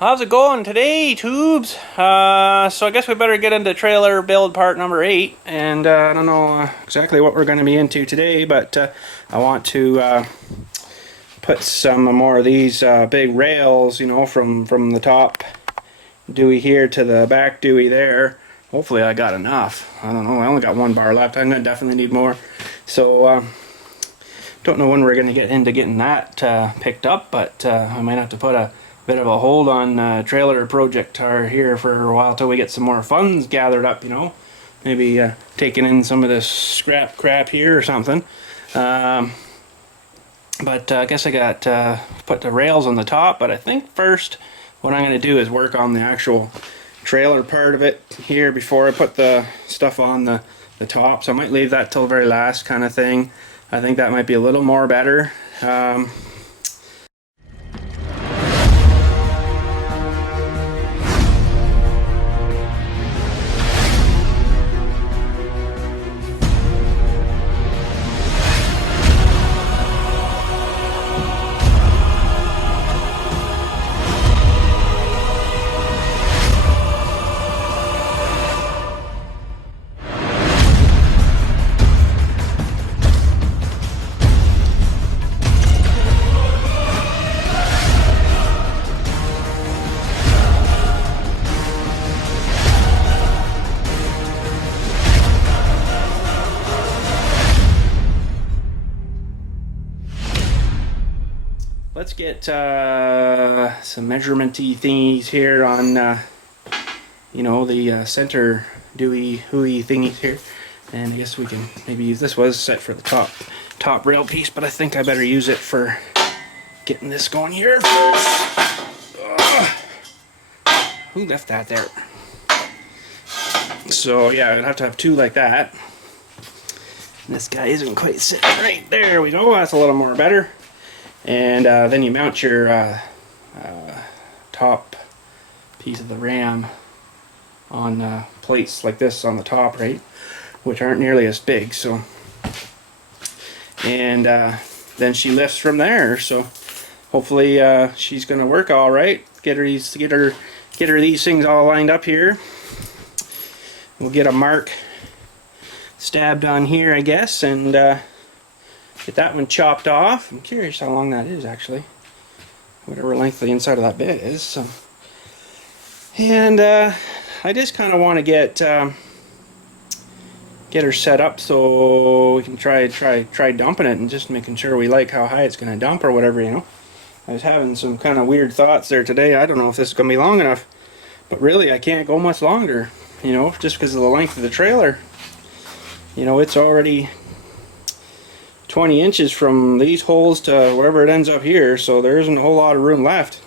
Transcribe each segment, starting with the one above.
How's it going today, tubes? So I guess we better get into trailer build part number 8, and I don't know exactly what we're going to be into today, but I want to put some more of these big rails, you know, from the top dewey here to the back dewey there. Hopefully I got enough. I don't know, I only got one bar left. I'm going to definitely need more. So don't know when we're going to get into getting that picked up, but I might have to put a bit of a hold on trailer project here for a while till we get some more funds gathered up, you know. Maybe taking in some of this scrap crap here or something. But I guess I got put the rails on the top, but I think first what I'm going to do is work on the actual trailer part of it here before I put the stuff on the top. So I might leave that till the very last kind of thing. I think that might be a little more better. Let's get some measurement-y thingies here on, you know, the center dewey hooey thingies here. And I guess we can maybe use this. Was set for the top rail piece, but I think I better use it for getting this going here first. Who left that there? So yeah, I'd have to have two like that. And this guy isn't quite sitting right. There we go. That's a little more better. And then you mount your top piece of the ram on plates like this on the top, right, which aren't nearly as big. So, and then she lifts from there. So hopefully she's gonna work all right. Get her these things all lined up here. We'll get a mark stabbed on here, I guess, and get that one chopped off. I'm curious how long that is, actually. Whatever length the inside of that bit is. So. And I just kind of want to get her set up so we can try dumping it and just making sure we like how high it's going to dump or whatever, you know. I was having some kind of weird thoughts there today. I don't know if this is going to be long enough, but really I can't go much longer, you know, just because of the length of the trailer. You know, it's already 20 inches from these holes to wherever it ends up here, so there isn't a whole lot of room left.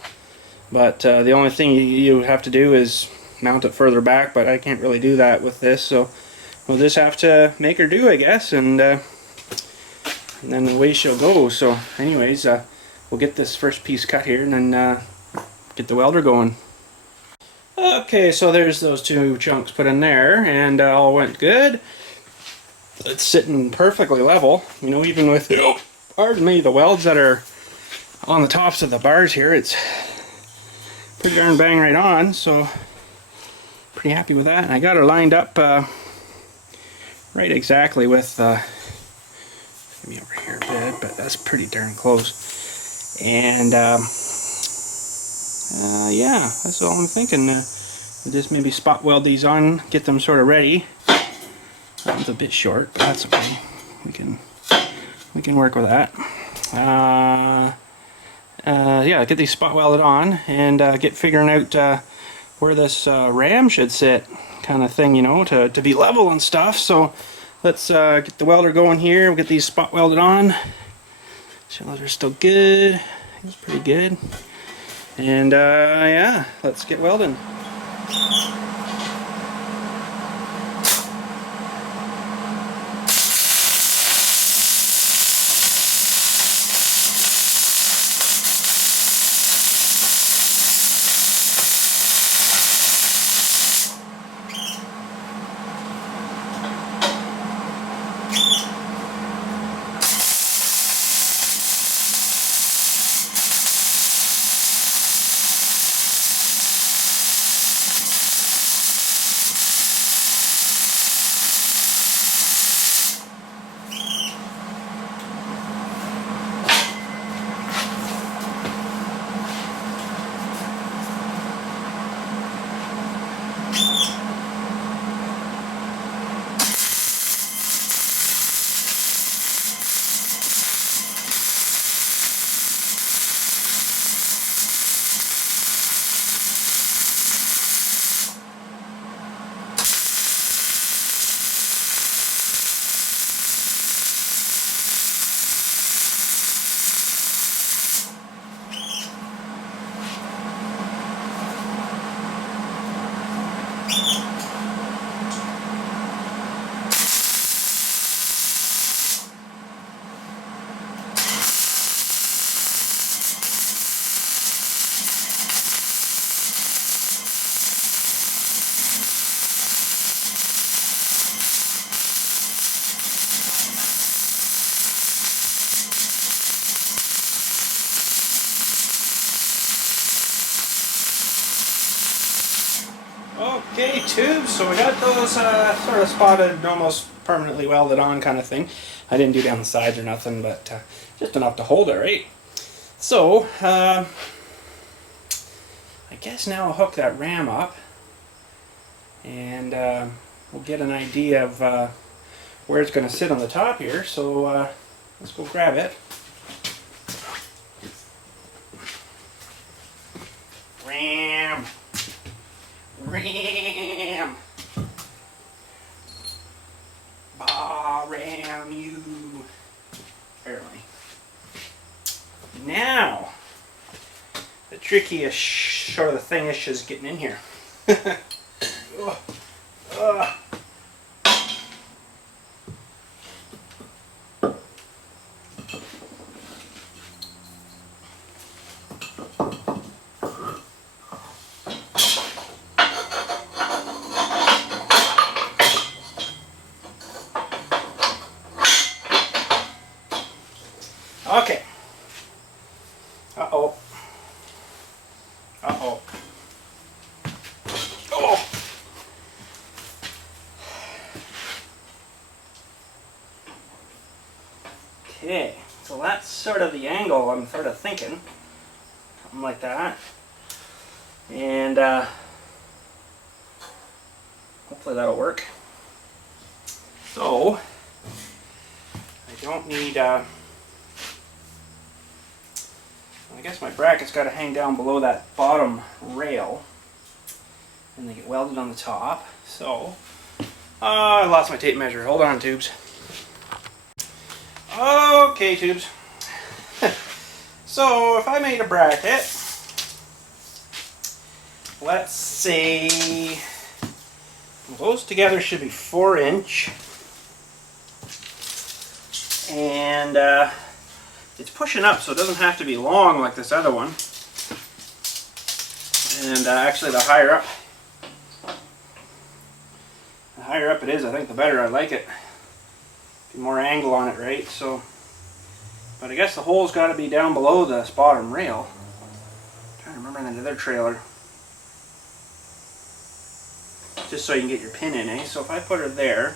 But the only thing you have to do is mount it further back, but I can't really do that with this, so we'll just have to make her do, I guess, and then away she'll go. So anyways, we'll get this first piece cut here and then get the welder going. Okay, so there's those two chunks put in there, and all went good. It's sitting perfectly level, you know, even with, pardon me, the welds that are on the tops of the bars here. It's pretty darn bang right on, so pretty happy with that. And I got her lined up right exactly with maybe over here a bit, but that's pretty darn close. And yeah, that's all I'm thinking. Just maybe spot weld these on, get them sort of ready. That was a bit short, but that's okay. We can work with that. Yeah, get these spot welded on and get figuring out where this ram should sit, kind of thing, you know, to be level and stuff. So let's get the welder going here. We'll get these spot welded on. So those are still good. That's pretty good. And yeah, let's get welding. Okay, tubes, so we got those sort of spotted, almost permanently welded on kind of thing. I didn't do down the sides or nothing, but just enough to hold it, right? So, I guess now I'll hook that ram up, and we'll get an idea of where it's going to sit on the top here, so let's go grab it. Ram! Ram! Bah, ram you! Apparently. Now, the trickiest sort of the thing is just getting in here. Okay. Uh-oh. Uh-oh. Oh! Okay, so that's sort of the angle I'm sort of thinking. Something like that. And hopefully that'll work. So, I don't need I guess my bracket's got to hang down below that bottom rail, and they get welded on the top. So, I lost my tape measure. Hold on, tubes. Okay, tubes. So, if I made a bracket, let's say those together should be 4-inch, and it's pushing up, so it doesn't have to be long like this other one. And actually, the higher up it is, I think the better I like it. Be more angle on it, right? So, but I guess the hole's got to be down below this bottom rail. I'm trying to remember that other trailer. Just so you can get your pin in, eh? So if I put her there.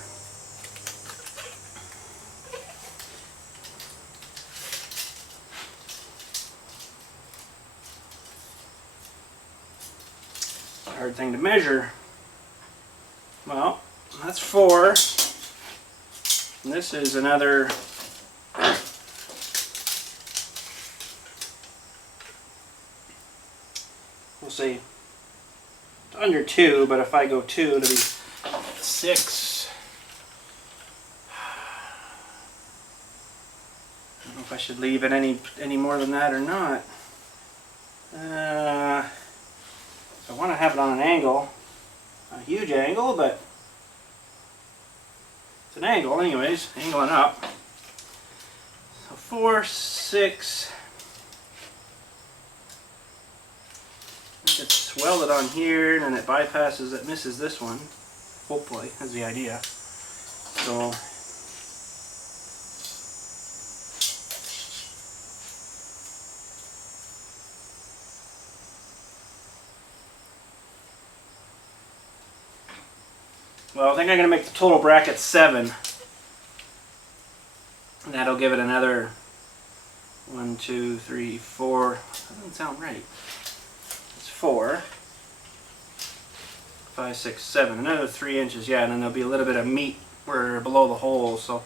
Hard thing to measure. Well, that's 4. And this is another. We'll say under 2, but if I go 2, it'll be 6. I don't know if I should leave it any more than that or not. I want to have it on an angle, a huge angle, but it's an angle anyways, angling up. So 4, 6, it's welded on here, and then it bypasses, it misses this one, hopefully, is the idea. So, well, I think I'm going to make the total bracket 7. And that'll give it another 1, 2, 3, 4. That doesn't sound right. It's 4, 5, 6, 7. Another 3 inches, yeah, and then there'll be a little bit of meat where below the hole. So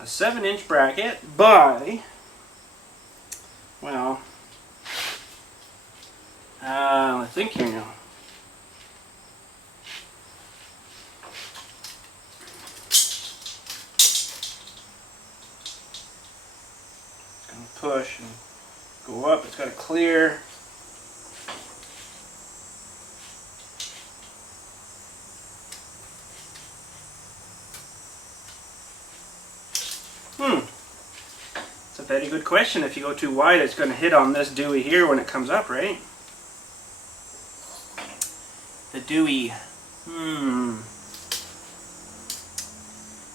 a 7-inch bracket by, well, I think here now. Push and go up. It's got to clear. a very good question. If you go too wide, it's going to hit on this dewey here when it comes up, right? The dewey.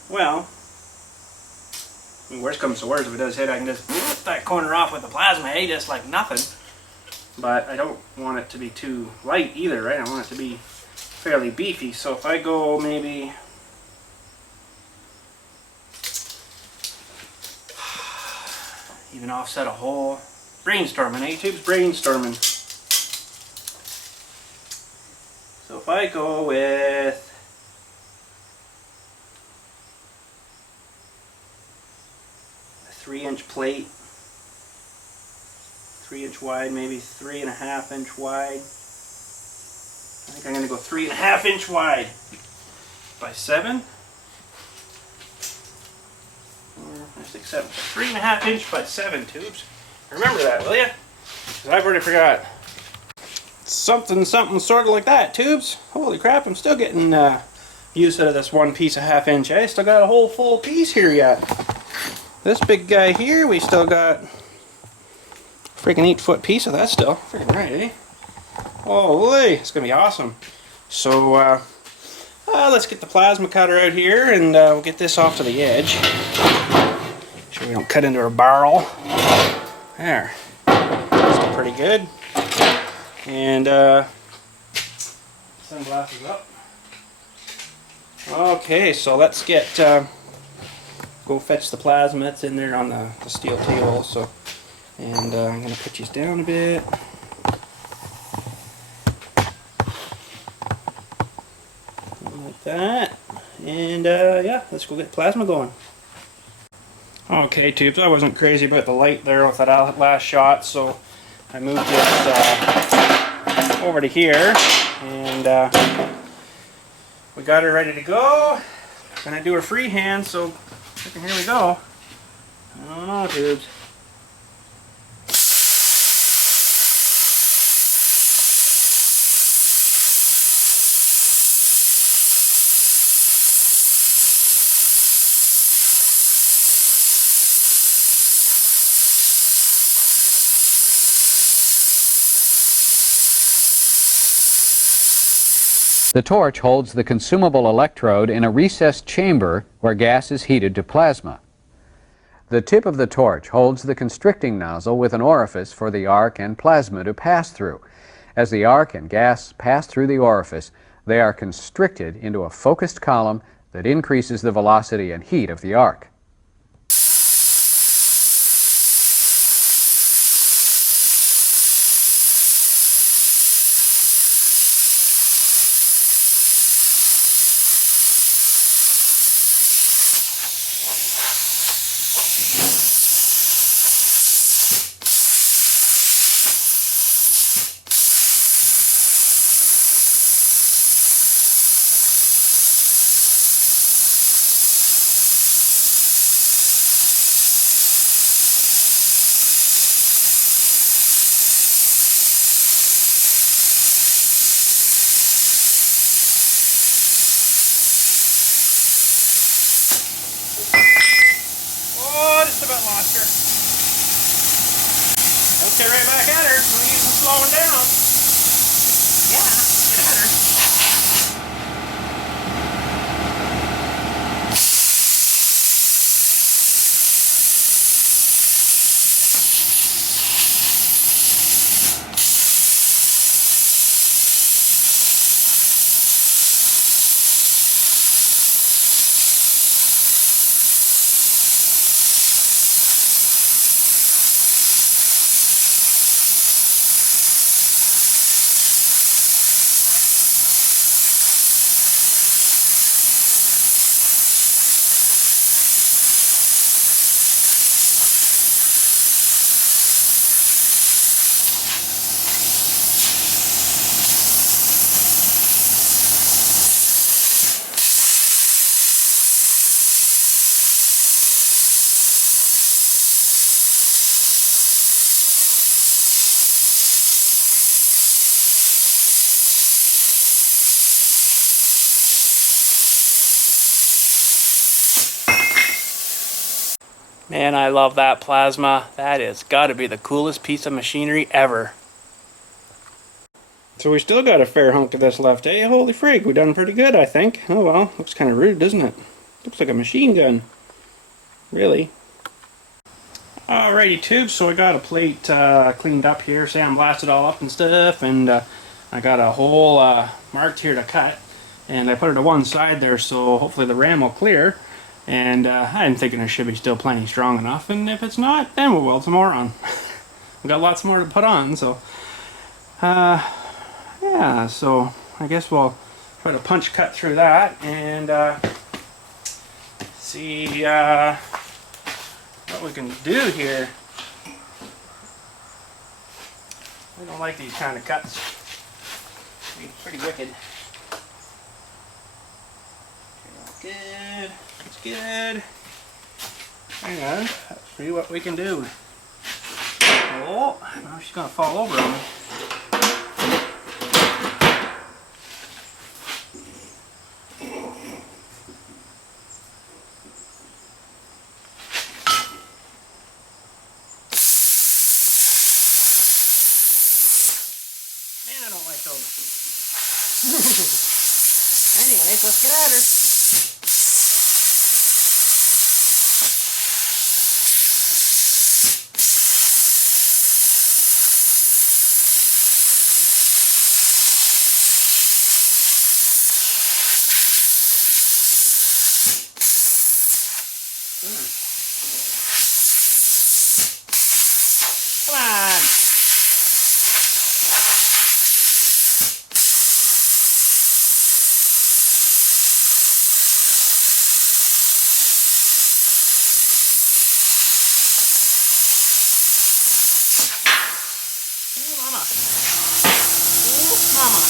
Well, I mean, worst comes to worst, if it does hit, I can just rip that corner off with the plasma, just like nothing. But I don't want it to be too light either, right? I want it to be fairly beefy. So if I go maybe... even offset a hole. Brainstorming, eh? Tube's brainstorming. So if I go with a 3-inch plate, 3-inch wide, maybe 3.5-inch wide. I think I'm going to go 3.5-inch wide by 7. 4, 5, 6, 7. 3.5-inch by 7 tubes. Remember that, will you? Because I've already forgot. Something sort of like that, tubes. Holy crap, I'm still getting use out of this one piece of 1/2 inch. I still got a whole full piece here yet. This big guy here, we still got freaking 8-foot piece of that still. Freaking right, eh? Holy, it's gonna be awesome. So let's get the plasma cutter out here and we'll get this off to the edge. Make sure we don't cut into our barrel. There. That's pretty good. And sunglasses up. Okay, so let's get go fetch the plasma. It's in there on the steel table. So, and I'm gonna put these down a bit. Like that. And yeah, let's go get plasma going. Okay, tubes. I wasn't crazy about the light there with that last shot, so I moved this over to here, and we got her ready to go. Gonna do her freehand, so here we go. Oh, tubes. The torch holds the consumable electrode in a recessed chamber where gas is heated to plasma. The tip of the torch holds the constricting nozzle with an orifice for the arc and plasma to pass through. As the arc and gas pass through the orifice, they are constricted into a focused column that increases the velocity and heat of the arc. Just about lost her. Okay, right back at her. No use in slowing down. Yeah, get at her. Man, I love that plasma. That is got to be the coolest piece of machinery ever. So we still got a fair hunk of this left, eh? Holy frig, we done pretty good, I think. Oh well, looks kind of rude, doesn't it? Looks like a machine gun. Really. Alrighty, tubes, so I got a plate cleaned up here, sandblasted all up and stuff, and I got a hole marked here to cut, and I put it to one side there so hopefully the ram will clear, and I'm thinking it should be still plenty strong enough, and if it's not, then we'll weld some more on. We got lots more to put on, so yeah, so I guess we'll try to punch cut through that and see what we can do here. I don't like these kind of cuts. They're pretty wicked. Okay, good. That's good. Hang on. Let's see what we can do. Oh, now she's gonna fall over on me. I don't like those. Anyways, let's get at her. Come on. Mama. Ooh, mama.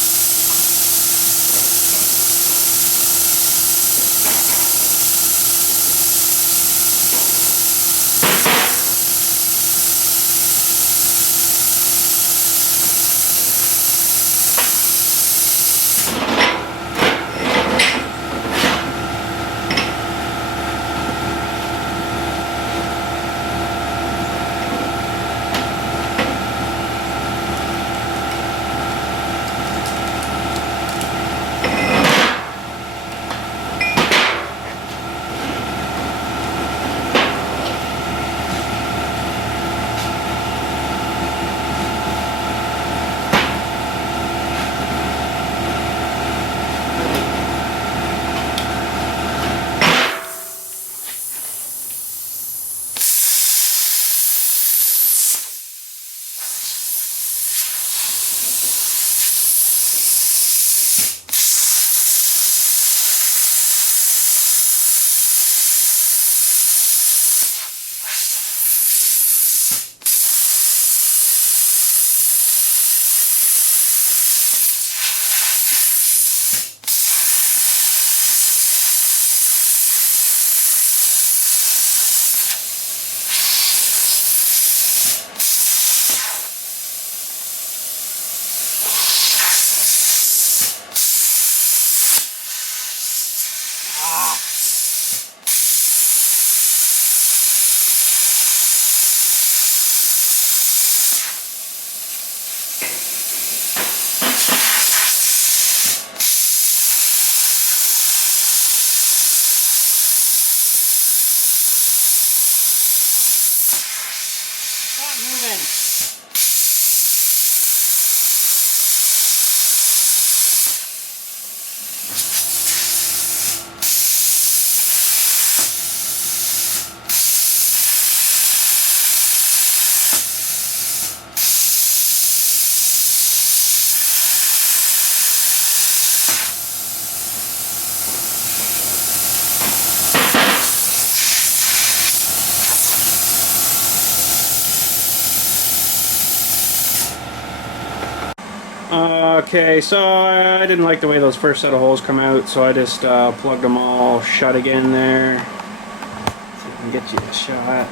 Okay, so I didn't like the way those first set of holes come out, so I just plugged them all shut again there. See if I can get you a shot.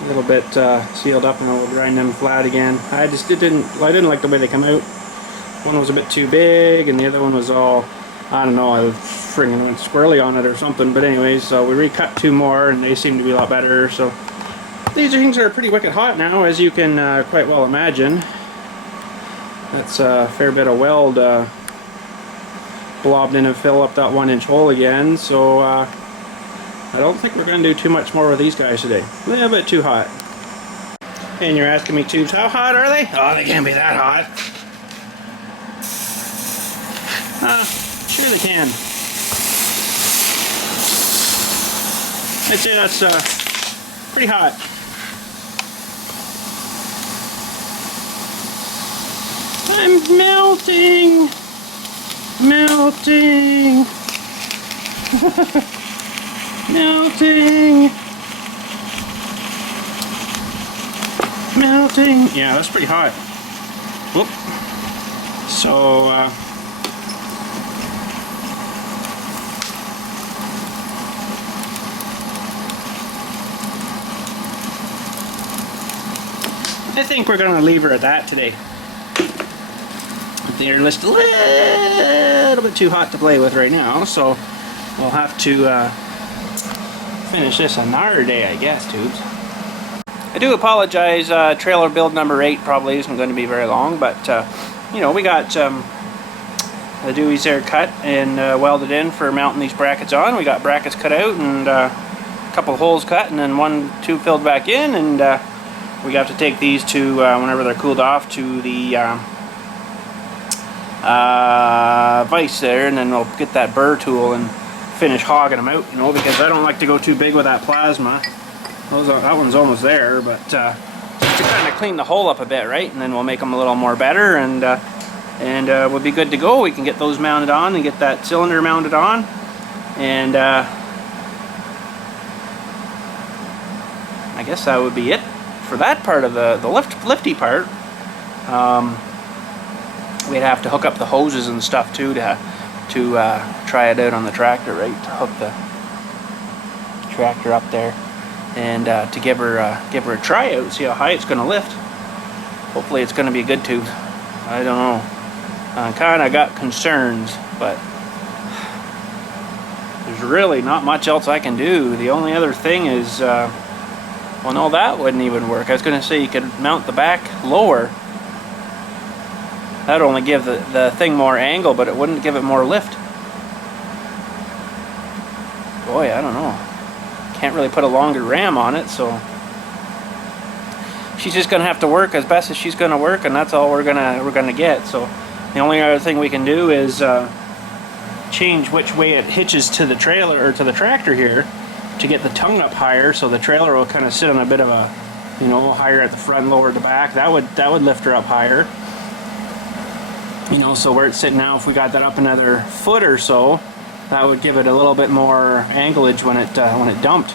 A little bit sealed up, and I'll grind them flat again. I didn't like the way they come out. One was a bit too big, and the other one was all I don't know, I friggin' went squirrely on it or something, but anyways, so we recut 2 more and they seem to be a lot better. So these things are pretty wicked hot now, as you can quite well imagine. That's a fair bit of weld blobbed in and fill up that 1-inch hole again. So I don't think we're going to do too much more with these guys today. A little bit too hot. And you're asking me, tubes, how hot are they? Oh, they can't be that hot. Sure they can. I'd say that's pretty hot. I'm melting. Melting. Melting. Melting. Yeah, that's pretty hot. Whoop. So, I think we're going to leave her at that today. They're just a little bit too hot to play with right now, so we'll have to finish this another day, I guess, tubes. I do apologize, trailer build number 8 probably isn't going to be very long, but you know, we got the Dewey's there cut and welded in for mounting these brackets on. We got brackets cut out and a couple of holes cut and then 1 tube filled back in, and we got to take these to, whenever they're cooled off, to the vise there, and then we'll get that burr tool and finish hogging them out, you know, because I don't like to go too big with that plasma. That one's almost there, but just to kind of clean the hole up a bit, right? And then we'll make them a little more better, and we'll be good to go. We can get those mounted on and get that cylinder mounted on, and I guess that would be it for that part of the lifty part. We'd have to hook up the hoses and stuff too to try it out on the tractor, right? To hook the tractor up there and to give her a try out, see how high it's going to lift. Hopefully it's going to be a good tube. I don't know. I kind of got concerns, but there's really not much else I can do. The only other thing is, well, no, that wouldn't even work. I was going to say you could mount the back lower. That would only give the thing more angle, but it wouldn't give it more lift. Boy, I don't know. Can't really put a longer ram on it, so she's just gonna have to work as best as she's gonna work, and that's all we're gonna get. So the only other thing we can do is change which way it hitches to the trailer or to the tractor here to get the tongue up higher, so the trailer will kind of sit on a bit of a, you know, higher at the front, lower at the back. That would lift her up higher. You know, so where it's sitting now, if we got that up another foot or so, that would give it a little bit more anglage when it dumped.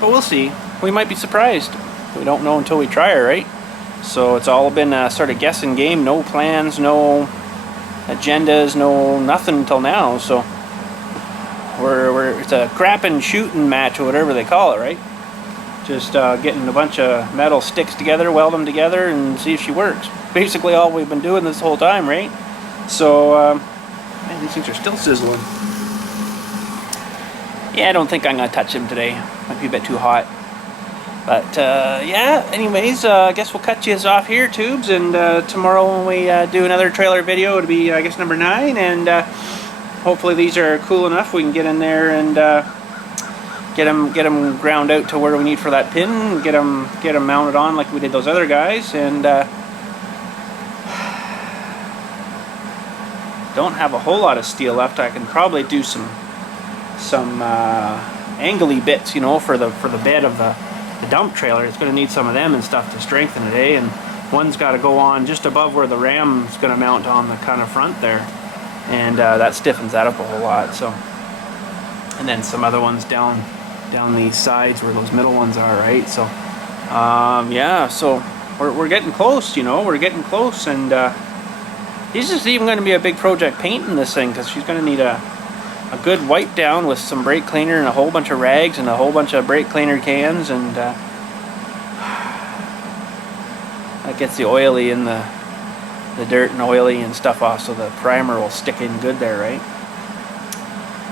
But we'll see. We might be surprised. We don't know until we try her, right? So it's all been a sort of guessing game. No plans, no agendas, no nothing until now. So it's a crapping shooting match or whatever they call it, right? Just getting a bunch of metal sticks together, weld them together, and see if she works. Basically all we've been doing this whole time, right? So, man, these things are still sizzling. Yeah, I don't think I'm going to touch them today. Might be a bit too hot. But, yeah, anyways, I guess we'll cut you off here, tubes, and tomorrow when we do another trailer video, it'll be, I guess, number 9, and hopefully these are cool enough. We can get in there and get them ground out to where we need for that pin, get them mounted on like we did those other guys, and don't have a whole lot of steel left. I can probably do some angly bits, you know, for the bed of the dump trailer. It's going to need some of them and stuff to strengthen it, eh? And one's got to go on just above where the ram's going to mount on the kind of front there, and that stiffens that up a whole lot. So, and then some other ones down these sides where those middle ones are, right? So, yeah, so we're getting close, you know, we're getting close, and this is even going to be a big project painting this thing, because she's going to need a good wipe down with some brake cleaner and a whole bunch of rags and a whole bunch of brake cleaner cans, and that gets the oily and the dirt and oily and stuff off, so the primer will stick in good there, right?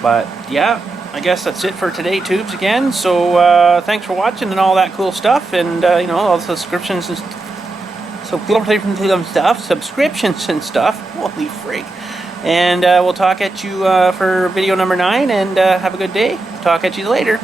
But yeah, I guess that's it for today, tubes, again. So thanks for watching and all that cool stuff, and you know, all the subscriptions and subscriptions and stuff. Holy freak. And we'll talk at you for video number 9, and have a good day. Talk at you later.